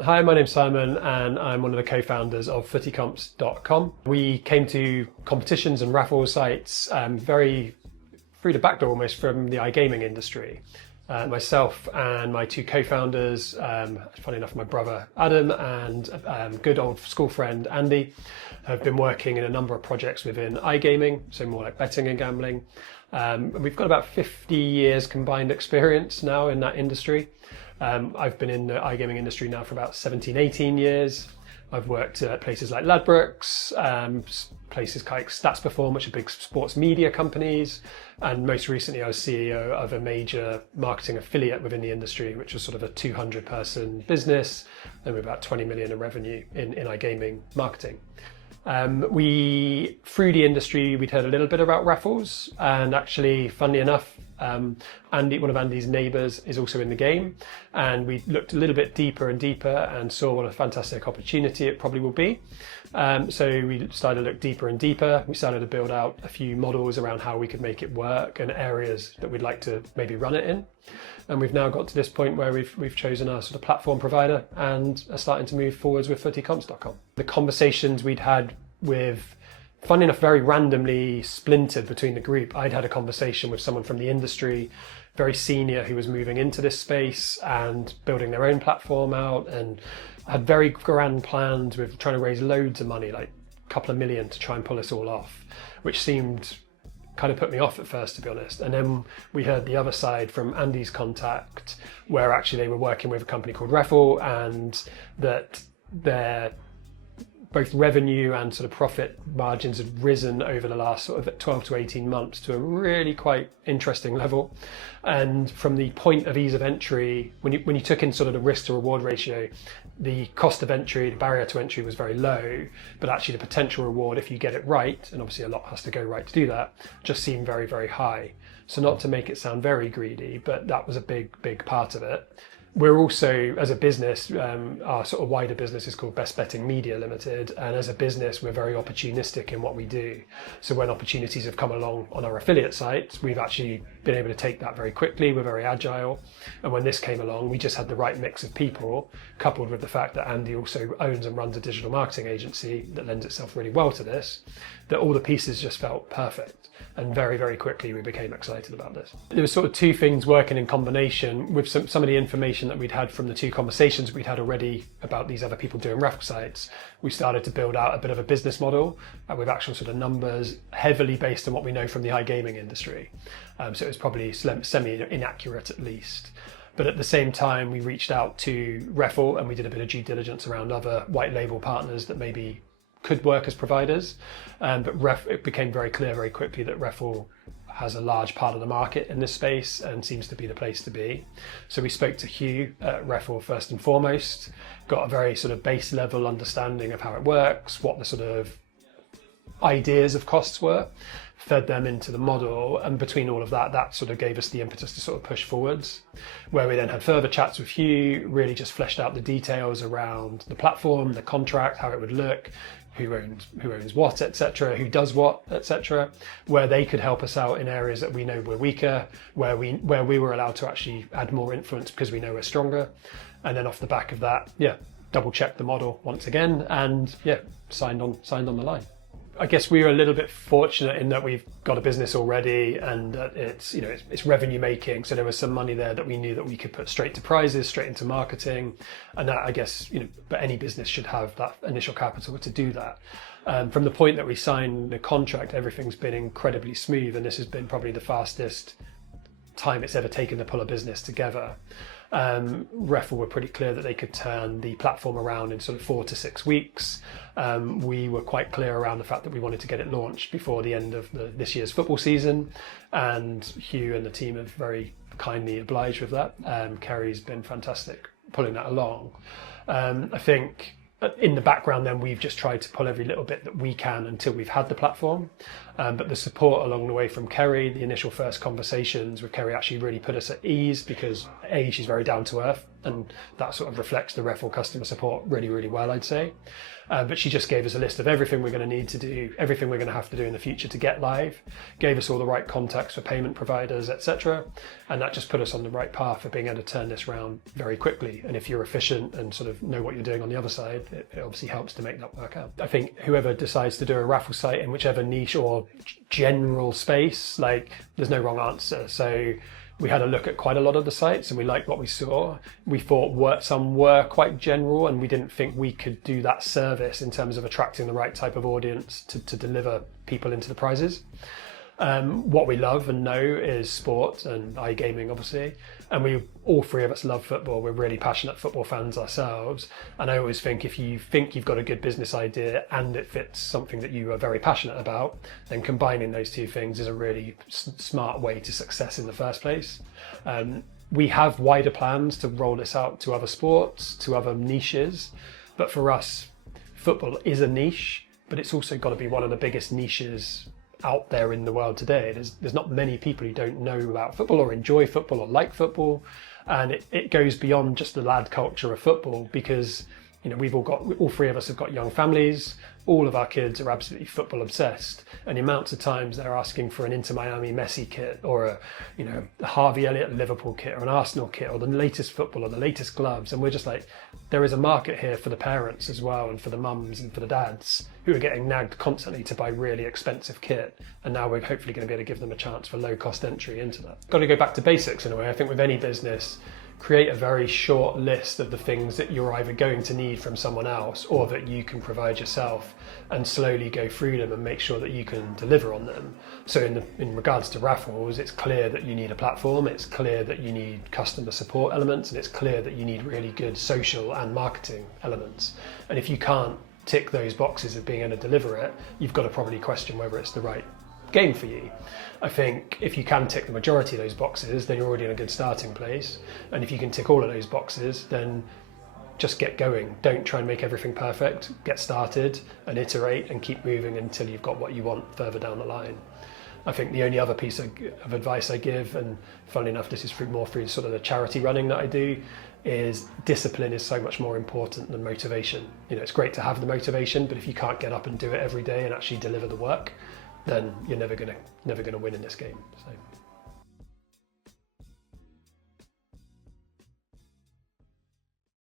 Hi, my name's Simon and I'm one of the co-founders of FootyComps.com. We came to competitions and raffle sites very through the back door almost from the iGaming industry. Myself and my two co-founders, funny enough my brother Adam and good old school friend Andy, have been working in a number of projects within iGaming, so more like betting and gambling. We've got about 50 years combined experience now in that industry. I've been in the iGaming industry now for about 17, 18 years. I've worked at places like Ladbrokes, places like Stats Perform, which are big sports media companies. And most recently, I was CEO of a major marketing affiliate within the industry, which was sort of a 200-person business and with about 20 million in revenue in iGaming marketing. Through the industry, we'd heard a little bit about raffles, and actually, funnily enough, Andy, one of Andy's neighbours, is also in the game, and we looked a little bit deeper and deeper and saw what a fantastic opportunity it probably will be. So we started to look deeper and deeper. We started to build out a few models around how we could make it work and areas that we'd like to maybe run it in. And we've now got to this point where we've chosen our sort of platform provider and are starting to move forwards with FootyComps.com. The conversations we'd had with, funny enough, very randomly splintered between the group. I'd had a conversation with someone from the industry, very senior, who was moving into this space and building their own platform out, and had very grand plans with trying to raise loads of money, like a couple of million, to try and pull this all off, which seemed kind of put me off at first, to be honest. And then we heard the other side from Andy's contact, where actually they were working with a company called Reffle, and that their both revenue and sort of profit margins had risen over the last sort of 12 to 18 months to a really quite interesting level. And from the point of ease of entry, when you took in sort of the risk to reward ratio, the cost of entry, the barrier to entry was very low, but actually the potential reward, if you get it right, and obviously a lot has to go right to do that, just seemed very, very high. So not to make it sound very greedy, but that was a big part of it. We're also, as a business, our sort of wider business is called Best Betting Media Limited, and as a business we're very opportunistic in what we do. So when opportunities have come along on our affiliate sites, we've actually been able to take that very quickly. We're very agile, and when this came along, we just had the right mix of people, coupled with the fact that Andy also owns and runs a digital marketing agency that lends itself really well to this, that all the pieces just felt perfect. And very, very quickly we became excited about this. There were sort of two things working in combination with some of the information that we'd had from the two conversations we'd had already about these other people doing raffle sites. We started to build out a bit of a business model with actual sort of numbers, heavily based on what we know from the iGaming industry. So it was probably semi-inaccurate at least. But at the same time, we reached out to Reffle and we did a bit of due diligence around other white label partners that maybe could work as providers, but it became very clear very quickly that Reffle has a large part of the market in this space and seems to be the place to be. So we spoke to Hugh at Reffle first and foremost, got a very sort of base level understanding of how it works, what the sort of ideas of costs were, fed them into the model, and between all of that, that sort of gave us the impetus to sort of push forwards, where we then had further chats with Hugh, really just fleshed out the details around the platform, the contract, how it would look, who owns what, etc., who does what, etc., where they could help us out in areas that we know we're weaker, where we were allowed to actually add more influence because we know we're stronger. And then off the back of that, double checked the model once again, and signed on the line. I guess we were a little bit fortunate in that we've got a business already, and it's revenue making. So there was some money there that we knew that we could put straight to prizes, straight into marketing, and that, I guess, but any business should have that initial capital to do that. From the point that we signed the contract, everything's been incredibly smooth, and this has been probably the fastest time it's ever taken to pull a business together. Reffle were pretty clear that they could turn the platform around in sort of 4 to 6 weeks. We were quite clear around the fact that we wanted to get it launched before the end of this year's football season, and Hugh and the team have very kindly obliged with that. Kerry's been fantastic pulling that along. I think in the background then we've just tried to pull every little bit that we can until we've had the platform, but the support along the way from Kerry, the initial first conversations with Kerry actually really put us at ease, because A, she's very down to earth, and that sort of reflects the Reffle customer support really, really well, I'd say. But she just gave us a list of everything we're going to need to do, everything we're going to have to do in the future to get live, gave us all the right contacts for payment providers, etc. And that just put us on the right path for being able to turn this around very quickly. And if you're efficient and sort of know what you're doing on the other side, it obviously helps to make that work out. I think whoever decides to do a raffle site in whichever niche or general space, like, there's no wrong answer. So we had a look at quite a lot of the sites and we liked what we saw. We thought some were quite general and we didn't think we could do that service in terms of attracting the right type of audience to deliver people into the prizes. What we love and know is sport and iGaming, obviously. And all three of us love football. We're really passionate football fans ourselves. And I always think if you think you've got a good business idea and it fits something that you are very passionate about, then combining those two things is a really smart way to success in the first place. We have wider plans to roll this out to other sports, to other niches. But for us, football is a niche, but it's also got to be one of the biggest niches out there in the world today. There's not many people who don't know about football or enjoy football or like football, and it goes beyond just the lad culture of football, because all three of us have got young families. All of our kids are absolutely football obsessed, and the amounts of times they're asking for an Inter Miami Messi kit or a Harvey Elliott Liverpool kit or an Arsenal kit or the latest football or the latest gloves, and we're just like, there is a market here for the parents as well, and for the mums and for the dads who are getting nagged constantly to buy really expensive kit, and now we're hopefully going to be able to give them a chance for low cost entry into that. Got to go back to basics in a way. I think with any business, create a very short list of the things that you're either going to need from someone else or that you can provide yourself, and slowly go through them and make sure that you can deliver on them. So in regards to raffles, it's clear that you need a platform, it's clear that you need customer support elements, and it's clear that you need really good social and marketing elements. And if you can't tick those boxes of being able to deliver it, you've got to probably question whether it's the right game for you. I think if you can tick the majority of those boxes, then you're already in a good starting place. And if you can tick all of those boxes, then just get going. Don't try and make everything perfect. Get started and iterate and keep moving until you've got what you want further down the line. I think the only other piece of advice I give, and funnily enough, this is more through sort of the charity running that I do, is discipline is so much more important than motivation. It's great to have the motivation, but if you can't get up and do it every day and actually deliver the work, then you're never gonna win in this game. So.